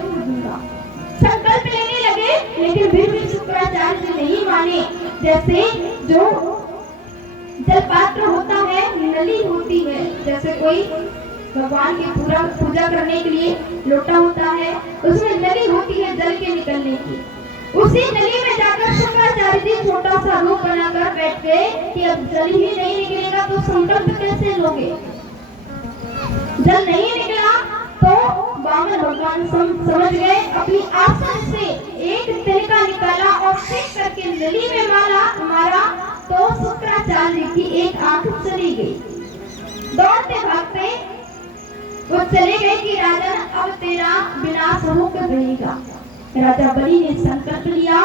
जरूर दूंगा। संकल्प लेने लगे, लेकिन फिर भी शुक्राचार्य जी नहीं माने। जैसे जो जलपात्र होता है, नली होती है, जैसे कोई भगवान की पूजा करने के लिए लोटा होता है, उसमें नली होती है जल के निकलने की। उसी नली में जाकर शुक्राचार्य जी छोटा सा रूप बनाकर बैठ गए कि अब जल ही नहीं निकलेगा तो संकल्प कैसे लोगे। जल नहीं निकला तो वामन भगवान समझ गए, अपनी आसन से एक तिनका निकाला और फेंक करके नली में मारा तो शुक्राचार्य की एक आंख चली गई। दौड़ते भागते वो चले गए कि राजन अब तेरा विनाश होकर रहेगा। राजा बलि ने संकल्प लिया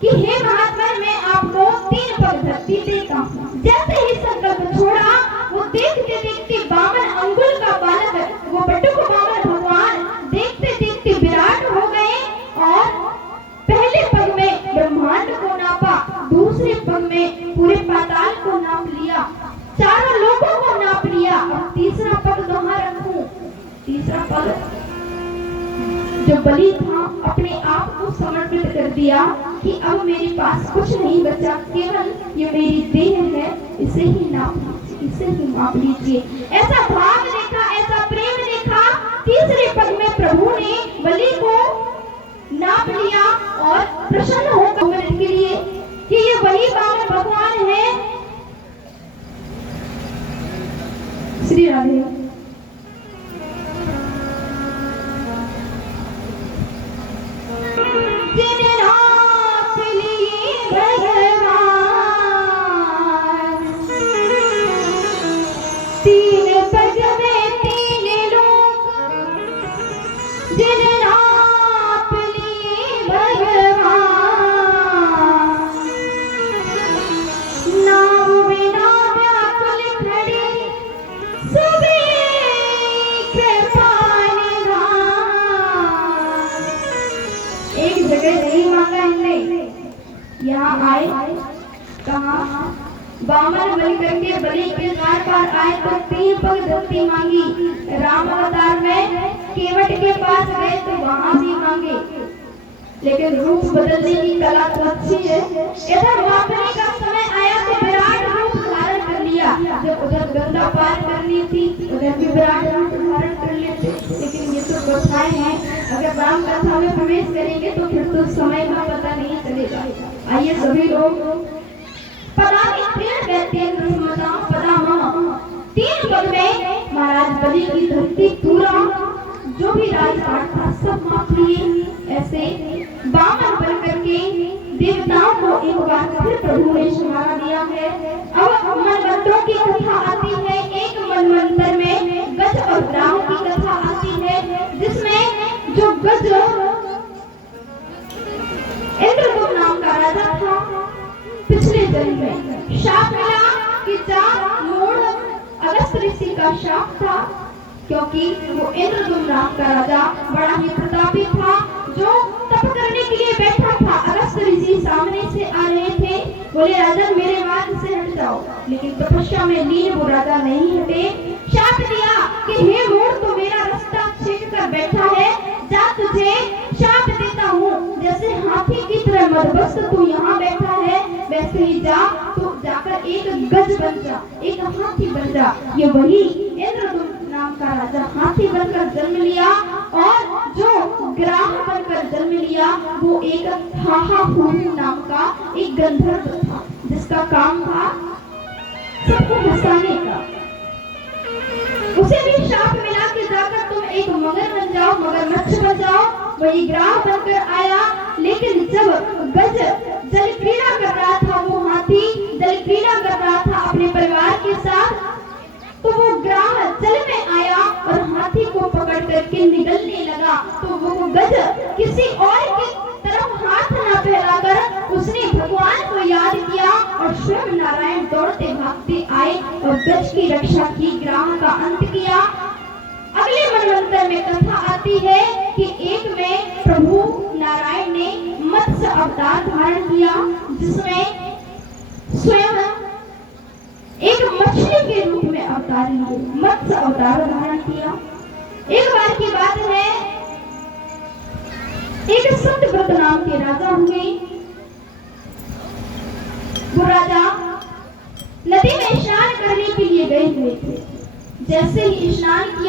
कि हे महात्मा, मैं आपको 3 पग धरती देता हूँ। जैसे ही संकल्प छोड़ा, वो देखते देखते 52 अंगुल का बालक, वो बटुक वामन भगवान देखते देखते विराट हो गए और पहले पग में ब्रह्मांड को नापा, दूसरे पग में पूरे पाताल को नाप लिया, चारों लोगों को नाप लिया और तीसरा पग कहाँ रखूं। तीसरा पग जो बलि था अपने आप को समर्पित कर दिया कि अब मेरे पास कुछ नहीं बचा, केवल ये मेरी देह है, इसे ही नाप लीजिए, इसे ही माप लीजिए। ऐसा भाव देखा, ऐसा प्रेम देखा, तीसरे पग में प्रभु ने बलि को नाप लिया और प्रसन्न होकर के लिए कि ये वही वामन भगवान है। श्री राधे। यहाँ आए कहा वामन बलि करके बलि के द्वार पर आए तो 3 पग धरती मांगी। राम अवतार में केवट के पास गए तो वहां भी मांगे, लेकिन रूप बदलने की कला तो अच्छी है। इधर मापने का समय आया तो विराट रूप धारण कर लिया। जब उधर गंगा पार करनी थी उधर भी विराट रूप धारण कर लेते, लेकिन ये तो कथाएं हैं, अगर राम कथा में प्रवेश करेंगे तो फिर तो समय का पता नहीं चलेगा। आइए सभी लोग तीन पग में महाराज बलि की धरती पूरा जो भी राजपाट था सब माप लिए। ऐसे वामन बन करके देवताओं को एक बार फिर प्रभु ने सहारा दिया है। अब मनवंतरों की कथा आती है, एक मनवंतर में गज और ग्राह की कथा आती है, जिसमें जो गज इंद्रदुम्न नाम का राजा था, पिछले जन्म में शाप मिला कि जा मूढ़ अगस्त ऋषि का शाप था, क्योंकि वो इंद्रदुम्न नाम का राजा बड़ा ही प्रतापी था जो तप करने के लिए बैठा था। अगस्त ऋषि सामने से आ रहे थे, बोले राजन मेरे मार्ग से हट जाओ, लेकिन तपस्या में लीन वो राजा नहीं हटे। शाप दिया कि हे मूढ़, तो मेरा रास्ता छीन कर बैठा है, जा तुझे शाप देता हूँ, जैसे हाथी की तरह मदमस्त तू यहाँ बैठा है वैसे ही जा, तो जाकर एक गज बन जा, एक हाथी बन जा। ये वही इंद्रदुम्न नाम का राजा हाथी बनकर जन्म लिया और जो ग्राह बनकर जन्म लिया वो एक हाहाहू नाम का एक गंधर्व था, जिसका काम था सबको हंसाने का। उसे भी शाप मिला कि जाकर तुम एक मगर बन जाओ, मगरमच्छ बन जाओ। वही ग्राह बनकर आया, लेकिन जब गज जल क्रीड़ा कर रहा था, वो हाथी जल क्रीड़ा कर रहा था अपने परिवार के साथ, तो वो ग्राह जल में आया और हाथी को पकड़ करके निगलने लगा। तो वो गज किसी और की तरफ हाथ न फैलाकर उसने भगवान को याद किया और स्वयं नारायण दौड़ते भागते आए और गज की रक्षा की, ग्राह का अंत किया। अगले मनवंतर में कथा आती है कि एक में प्रभु नारायण ने मत्स्य अवतार धारण किया, जिसमें स्वयं एक मछली के रूप में अवतार लिए, मत्स्य अवतार धारण किया। एक बार की बात है, सत्यव्रत नाम के राजा हुए। वो राजा नदी में स्नान करने के लिए गए हुए थे। जैसे ही स्नान किया